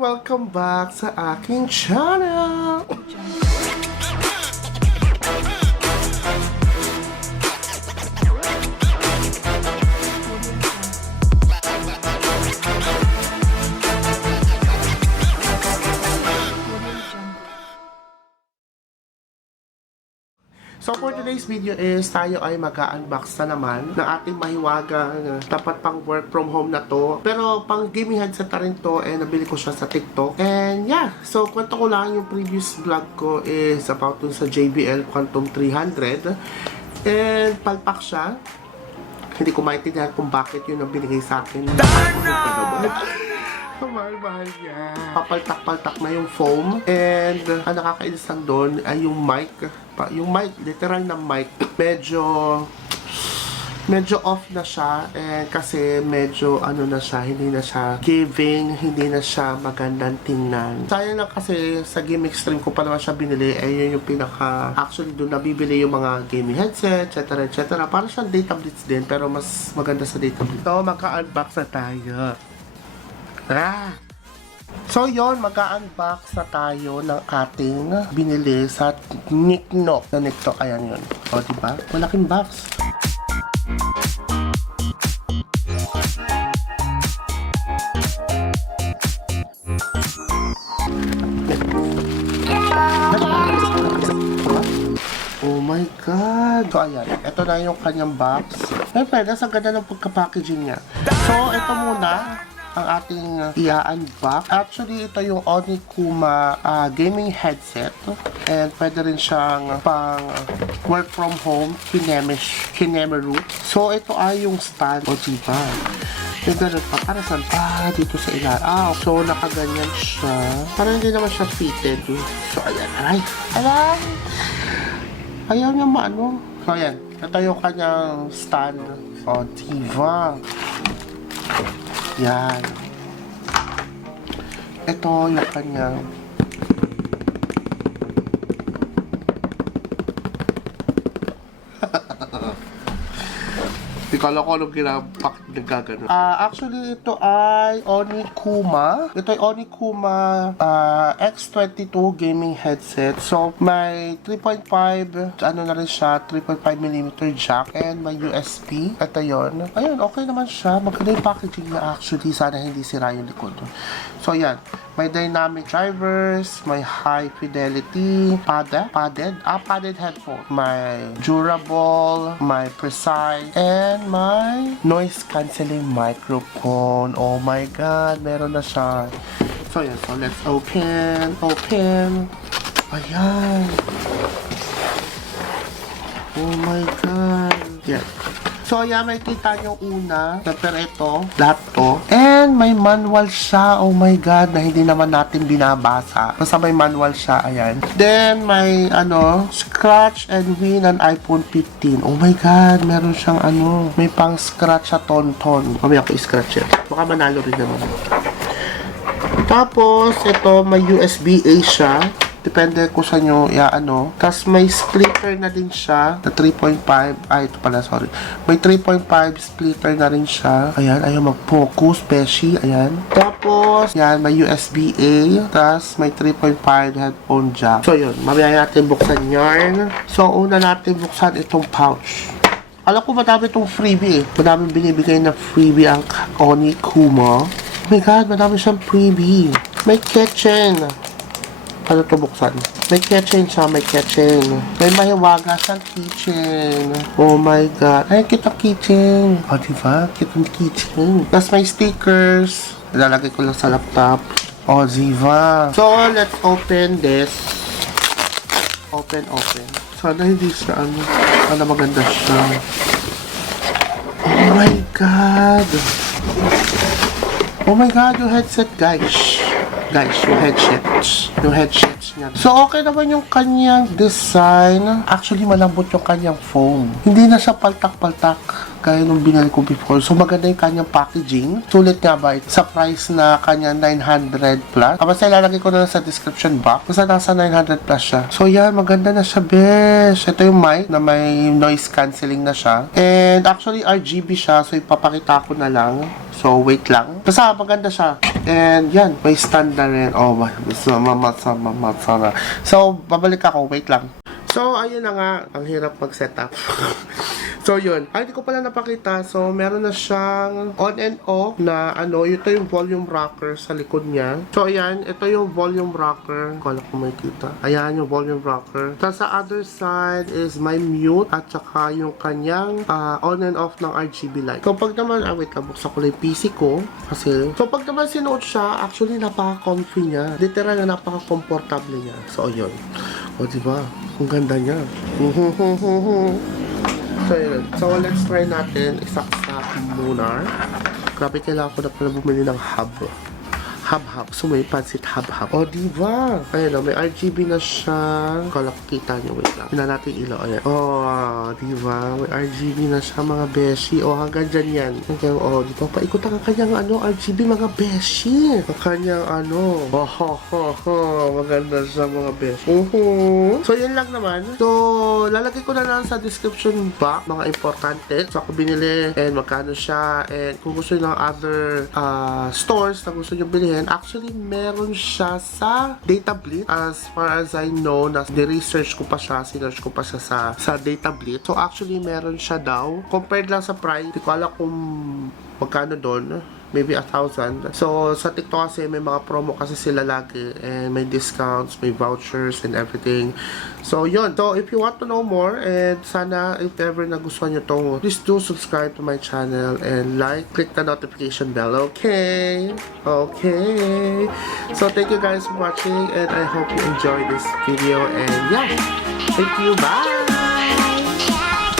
Welcome back sa aking channel! So for today's video is tayo ay mag-unbox na naman ng ating mahiwagang tapat pang work from home na to. Pero pang gaming headset na rin to, nabili ko siya sa TikTok. And yeah, so kwento ko lang yung previous vlog ko is about dun sa JBL Quantum 300. And palpak siya. Hindi ko maintindihan kung bakit yun ang binigay sa akin. Mahal-mahal niya. Papaltak-paltak na yung foam. And ang nakakainis lang doon ay yung mic. Yung mic, literal na mic, medyo off na siya. And kasi medyo ano na siya, hindi na siya giving, hindi na siya magandang tingnan. Sayang lang kasi sa Game Extreme ko pa naman siya binili. Yun yung pinaka, actually doon nabibili yung mga gaming headset, etc. etc. Para siyang Data Blitz din, pero mas maganda sa Data Blitz. So, magka-unbox na tayo. So yon, mag-unbox na tayo ng ating binili sa Niknok. Na Niknok, ayan yun. O, diba? Malaking box. Oh my God! So, ayan. Ito na yung kanyang box. Siyempre, nasa ganda ng pagka-packaging niya. So, ito muna ang ating i-unbox. Actually, ito yung Onikuma gaming headset. And pwede rin siyang pang work from home, Kinemeru. So, ito ay yung stand. O, diba? Yung ganun pa. Para saan? Dito sa ilan. So, nakaganyan siya. Parang hindi naman siya fitted. So, ayan. Alam! Ayaw niya maano. So, ayan. Ito yung kanyang stand. O, diba? Yan. Ito yung kanyang Hindi ko alam kung anong nagkagano. Actually, ito ay Onikuma. Ito ay Onikuma X22 gaming headset. So, may 3.5, ano na rin siya, 3.5mm jack and may USB. Ito yun. Ayun, okay naman siya. Maganda yung packaging niya actually. Sana hindi sira yung likod. So, yan. May dynamic drivers, may high fidelity, padded headphone, may durable, may precise, and may noise cancelling microphone. Oh my God, meron na siya. So yan, so let's open. Ayan. Oh my God. Yeah. So, ayan, may kita nyo una. Pero ito, lahat to. And may manual siya. Oh my God, na hindi naman natin binabasa. Basta may manual siya, ayan. Then, may, scratch and win an iPhone 15. Oh my God, meron siyang, may pang scratch sa tonton. Mamaya ko i-scratch yan. Baka manalo rin naman. Tapos, ito, may USB-A siya. Depende kung sa nyo, Tapos may splitter na din siya na 3.5. Ito pala, sorry. May 3.5 splitter na rin siya. Ayan, ayaw mag-focus, peshi. Ayan. Tapos, yan, may USB-A. Tapos, may 3.5 headphone jack. So, yun. Mamaya natin buksan yarn. So, una natin buksan itong pouch. Alam ko madami itong freebie. Madaming binibigay na freebie ang Onikuma. Oh my God, madami siyang freebie. May keychain. Ano ito buksan? May keychain siya, may keychain. May mahiwaga siyang keychain. Oh my God. Ay, kitang keychain. O, diba? Kitang keychain. Tapos may stickers. Ilalagay ko lang sa laptop. O, diba? So, let's open this. Open. Sana hindi siya, sana maganda siya. Oh my God. Oh my God, yung headset, guys, yung headsets niya. So, okay naman yung kanyang design. Actually, malambot yung kanyang foam. Hindi na siya paltak-paltak gaya nung binili ko before. So, maganda yung kanyang packaging. Sulit nga ba? Sa price na kanya 900 plus. Basta ilalagay ko na lang sa description box. Basta nasa 900 plus siya. So, yan. Maganda na siya, besh. Ito yung mic na may noise cancelling na siya. And actually, RGB siya. So, ipapakita ko na lang. So, wait lang. Basta maganda siya. And yan, may stand na rin. Oh, masama. So, babalik ako. Wait lang. So, ayun na nga. Ang hirap mag-setup. So, yun. Ay, hindi ko pala napakita. So, meron na siyang on and off na ano, ito yung volume rocker sa likod niya. So, ayan. Ito yung volume rocker. Kala ko may kita. Ayan yung volume rocker. Tapos, sa other side is my mute at saka yung kanyang on and off ng RGB light. So, pag naman, wait lang. Buksan ko lang yung PC ko. Kasi, so, pag naman sinuot siya, actually, napaka-comfy niya. Literal na napaka-comfortable niya. So, yun. O, diba? Ang ganda niya. So, yun. So, let's try natin isaksak muna. Grabe, kailangan ko na pala bumili ng hub. Hub. So, may pansit hub. O, diba? Ayun, may RGB na siya. Kala ko kita nyo. Wait lang. Tingnan natin ilaw. Ayan. O, diba? May RGB na siya, mga beshi. O, hanggang dyan yan. Hanggang, diba? Paikot ang kanyang, RGB, mga beshi. Ang kanyang, maganda siya, mga beshi. So, yun lang naman. So, lalagay ko na lang sa description box, mga importante. So, ako binili, and magkano siya, and kung gusto nyo ng other stores na gusto nyo bilhin, actually, meron siya sa DataBlitz. As far as I know, ni-research ko pa siya, sinearch ko pa siya sa DataBlitz. So, actually, meron siya daw. Compared lang sa price, hindi ko alam kung magkano doon. Maybe 1,000. So, sa TikTok kasi may mga promo kasi sila lagi. And may discounts, may vouchers, and everything. So, yun. So, if you want to know more, and sana, if ever nagustuhan nyo to, please do subscribe to my channel and click the notification bell. Okay? Okay. So, thank you guys for watching, and I hope you enjoyed this video. And yeah, thank you. Bye!